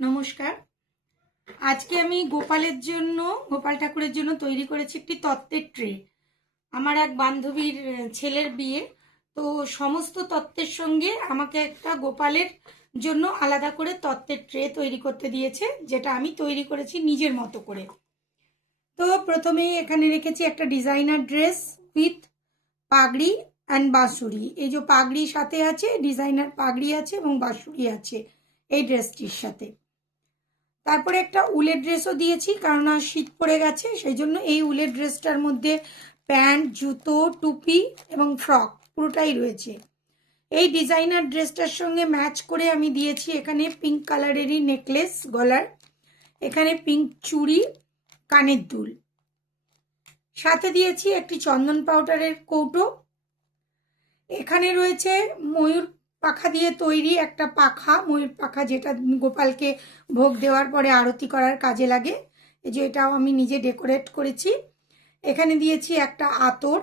নমস্কার। আজকে আমি গোপালের জন্য, গোপাল ঠাকুরের জন্য তৈরি করেছি একটি তত্ত্বের ট্রে। আমার এক বান্ধবীর ছেলের বিয়ে। তো সমস্ত তত্ত্বের সঙ্গে আমাকে একটা গোপালের জন্য আলাদা করে তত্ত্বের ট্রে তৈরি করতে দিয়েছে, যেটা আমি তৈরি করেছি নিজের মতো করে। তো প্রথমেই এখানে রেখেছি একটা ডিজাইনার ড্রেস উইথ পাগড়ি অ্যান্ড বাঁশুড়ি এই যে পাগড়ি সাথে আছে, ডিজাইনার পাগড়ি আছে এবং বাঁশুড়ি আছে এই ড্রেসটির সাথে। তারপরে একটা উলের ড্রেসও দিয়েছি কারণ আর শীত পড়ে গেছে, সেই জন্য এই উলের ড্রেসটার মধ্যে প্যান্ট, জুতো, টুপি এবং ফ্রক পুরোটাই রয়েছে। এই ডিজাইনার ড্রেসটার সঙ্গে ম্যাচ করে আমি দিয়েছি এখানে পিঙ্ক কালারেরই নেকলেস গলার, এখানে পিঙ্ক চুড়ি, কানের দুল। সাথে দিয়েছি একটি চন্দন পাউডারের কৌটো, এখানে রয়েছে ময়ূর পাখা দিয়ে তৈরি একটা পাখা, ময়ূর পাখা যেটা গোপালকে ভোগ দেওয়ার পরে আরতি করার কাজে লাগে। এই যে এটাও আমি নিজে ডেকোরেট করেছি। এখানে দিয়েছি একটা আতর।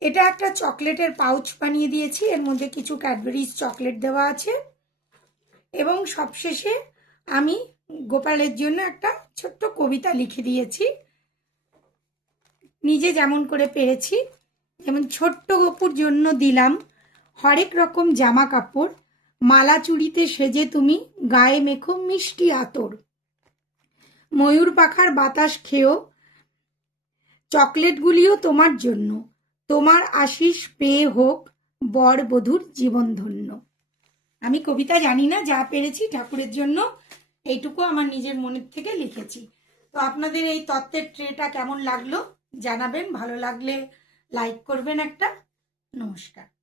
এটা একটা চকলেটের পাউচ বানিয়ে দিয়েছি। এর মধ্যে কিছু ক্যাডবেরিজ চকলেট দেওয়া আছে। এবং সবশেষে আমি গোপালের জন্য একটা ছোট্ট কবিতা লিখে দিয়েছি। নিজে যেমন করে পেরেছি, যেমন ছোট্ট গপুর জন্য দিলাম। হরেক রকম জামা কাপড় মালা চুড়িতে সেজে তুমি গায়ে মেখো মিষ্টি আতর। ময়ূর পাখার বাতাস খেয়েও চকলেটগুলিও তোমার জন্য। তোমার আশিস পেয়ে হোক বর বধূর জীবন ধন্য আমি কবিতা জানি না, যা পেরেছি ঠাকুরের জন্য, এইটুকু আমার নিজের মনের থেকে লিখেছি। তো আপনাদের এই তত্ত্বের ট্রেটা কেমন লাগল জানাবেন। ভালো লাগলে লাইক করবেন একটা। নমস্কার।